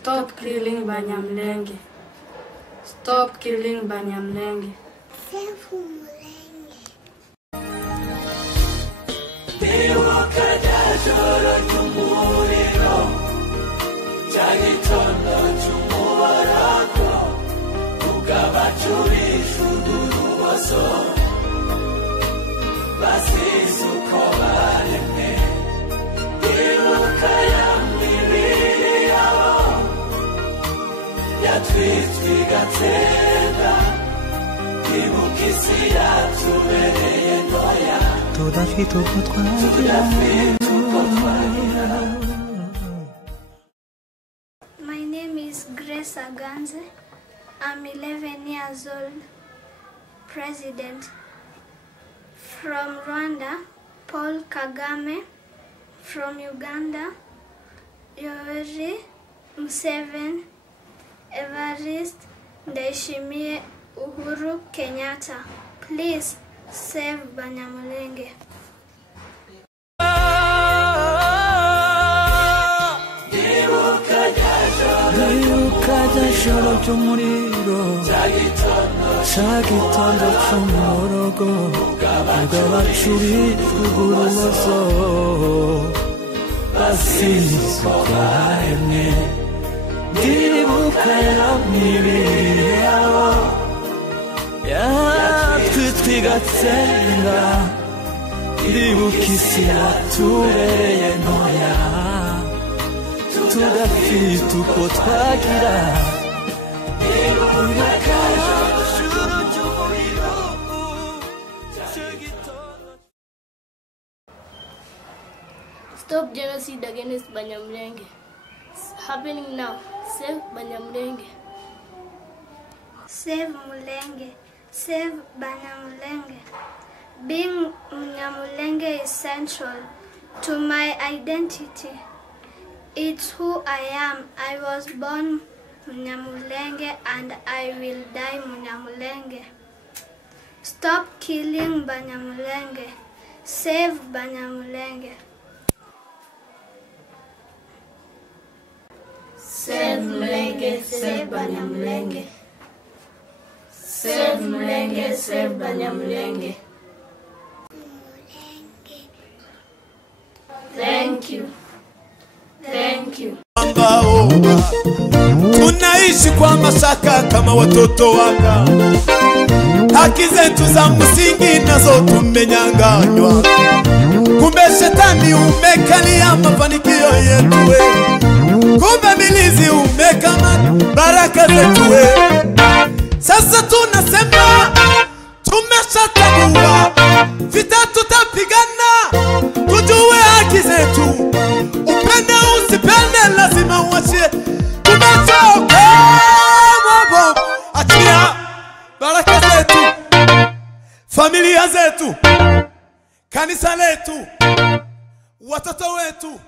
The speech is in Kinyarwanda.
Stop killing Banyamulenge. Stop killing Banyamulenge. Save Mulenge. Tiwakadashoro chumuriro Chagitondo chumubarako Ugabachuri shuduruboso Basisuko baremwe Tiwakayamibiri yabo Yatwitwigatenda Tiwukisi yatubereye ntoya My name is Grace Aganze. I'm 11 years old. President. From Rwanda, Paul Kagame. From Uganda, Yoweri Museveni. Evariste Ndayishimiye Uhuru Kenyatta. Please save Banyamulenge. Ukajashoro chumuriro Chagitondo chumorogo Ugabachuri kugurumoso Basisuko baremwe Ndibuka yamibiri yabo Yatwitwigatsenga Ndibuka isi yatubereye ntoya Tudafite uko twagira Stop genocide against Banyamulenge. It's happening now. Save Banyamulenge. Save Mulenge. Save Banyamulenge. Being Munyamulenge is central to my identity. It's who I am. I was born Munyamulenge and I will die Munyamulenge. Stop killing Banyamulenge. Save Banyamulenge. Save Mulenge, save Banyamulenge. Save Mulenge, save Banyamulenge. Thank you. Thank you. Tunaishi kwa mashaka kama watoto waka. Haki zetu za msingi nazo tumenyanganywa. Kumbe shetani umekalia mafanikio yetu. Kumbe milizi umekamata baraka zetu. Sasa tunasema tumeshatambua vita tutapigana. Tujue haki zetu. Upende usipende lazima uachie. Tumechoka mambo. Achia baraka zetu, familia zetu, kanisa letu, watoto wetu.